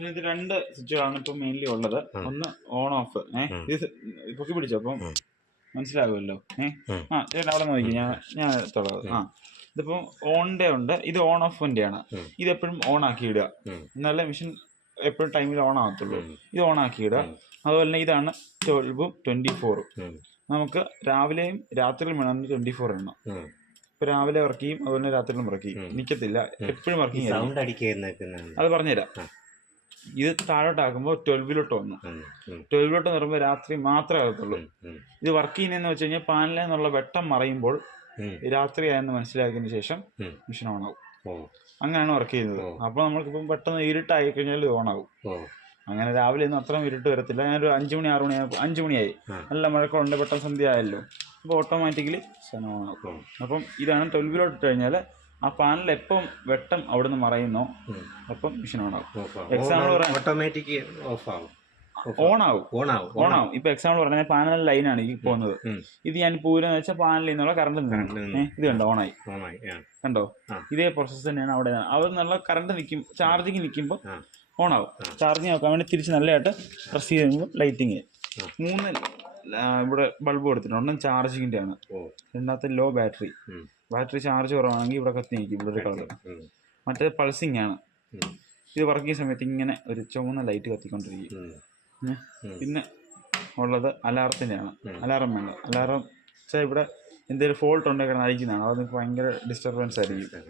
ഇത് രണ്ട് സ്വിച്ചുകളാണ് ഇപ്പൊ മെയിൻലി ഉള്ളത്. ഒന്ന് ഓൺ ഓഫ്. ഇത് പൊക്കി പിടിച്ചോ അപ്പം മനസ്സിലാകുമല്ലോ. ചേട്ടാ അവിടെ നോക്കി, ഞാൻ എടുത്തോളാം. ഇതിപ്പം ഓണിന്റെ ഉണ്ട്, ഇത് ഓൺ ഓഫിന്റെ ആണ്. ഇത് എപ്പോഴും ഓൺ ആക്കി ഇടുക, എന്നാലേ മെഷീൻ എപ്പോഴും ടൈമിൽ ഓൺ ആകത്തുള്ളൂ. ഇത് ഓൺ ആക്കി ഇടുക. അതുപോലെ തന്നെ ഇതാണ് 12ഉം 24ഉം. നമുക്ക് രാവിലെയും രാത്രിയിലും വേണം 24 എണ്ണം. ഇപ്പൊ രാവിലെ വർക്ക് ചെയ്യും, അതുപോലെ രാത്രിയിലും വർക്ക് ചെയ്യും, നിൽക്കത്തില്ല, എപ്പോഴും വർക്ക് ചെയ്യും. അത് പറഞ്ഞുതരാം. ഇത് താഴോട്ടാക്കുമ്പോൾ 12ലോട്ട് വന്നു. 12ലോട്ട് പറയുമ്പോൾ രാത്രി മാത്രമേ ആകത്തുള്ളൂ. ഇത് വർക്ക് ചെയ്യുന്നതെന്ന് വെച്ച് കഴിഞ്ഞാൽ പാനലിൽ നിന്നുള്ള വെട്ടം മറയുമ്പോൾ രാത്രിയായെന്ന് മനസ്സിലാക്കിയതിന് ശേഷം മെഷീൻ ഓൺ ആവും. അങ്ങനെയാണ് വർക്ക് ചെയ്യുന്നത്. അപ്പോൾ നമ്മൾക്കിപ്പം പെട്ടെന്ന് ഇരുട്ടായി കഴിഞ്ഞാൽ ഇത് ഓൺ ആവും. അങ്ങനെ രാവിലെ ഒന്നും അത്രയും ഇരുട്ട് വരത്തില്ല. ഞാനൊരു 5 മണി 6 മണി 5 മണിയായി, നല്ല മഴക്കമുണ്ട്, പെട്ടെന്ന് സന്ധ്യ ആയല്ലോ, അപ്പോൾ ഓട്ടോമാറ്റിക്കലി സാധനം ഓൺ ആവും. അപ്പം ഇതാണ് 12ലോട്ട് ഇട്ട് കഴിഞ്ഞാൽ ആ പാനൽ എപ്പം വെട്ടം അവിടുന്ന് മറയുന്നോ അപ്പം മെഷീൻ ഓൺ ആവും. എക്സാമ്പിൾ ഓൺ ആവും. ഇപ്പൊ എക്സാമ്പിൾ പറഞ്ഞാൽ പാനൽ ലൈനാണ് ഈ പോകുന്നത്. ഇത് ഞാൻ പൂരെന്ന് വെച്ചാൽ പാനലിൽ നിന്നുള്ള കറണ്ട് ഇത് കണ്ടോ ഓണായി, കണ്ടോ? ഇതേ പ്രോസസ്സ് തന്നെയാണ് അവിടെ. അവിടെ നിന്നുള്ള കറണ്ട് നിൽക്കും, ചാർജിങ് നിൽക്കുമ്പോൾ ഓൺ ആവും. ചാർജിങ് നോക്കാൻ വേണ്ടി തിരിച്ച് നല്ലതായിട്ട് പ്രസ് ചെയ്ത് കഴിയുമ്പോൾ ലൈറ്റിങ്. 3 ഇവിടെ ബൾബ് കൊടുത്തിട്ടുണ്ട്. ഒന്നും ചാർജിങ്ങിൻ്റെ ആണ്, രണ്ടാമത്തെ ലോ ബാറ്ററി. ബാറ്ററി ചാർജ് കുറവാണെങ്കിൽ ഇവിടെ കത്തി നിൽക്കും, ഇവിടെ ഒരു കളർ. മറ്റേത് പൾസിങ് ആണ്. ഇത് വർക്ക് ചെയ്യുന്ന സമയത്ത് ഇങ്ങനെ ഒരു ചുവന്ന ലൈറ്റ് കത്തിക്കൊണ്ടിരിക്കും. പിന്നെ ഉള്ളത് അലാറത്തിൻ്റെ ആണ്. അലാറം വേണ്ട. അലാറം വെച്ചാൽ ഇവിടെ എന്തെങ്കിലും ഫോൾട്ട് ഉണ്ടെങ്കിൽ കിടന്ന് അടിക്കുന്നതാണ്, അത് ഭയങ്കര ഡിസ്റ്റർബൻസ് ആയിരിക്കും.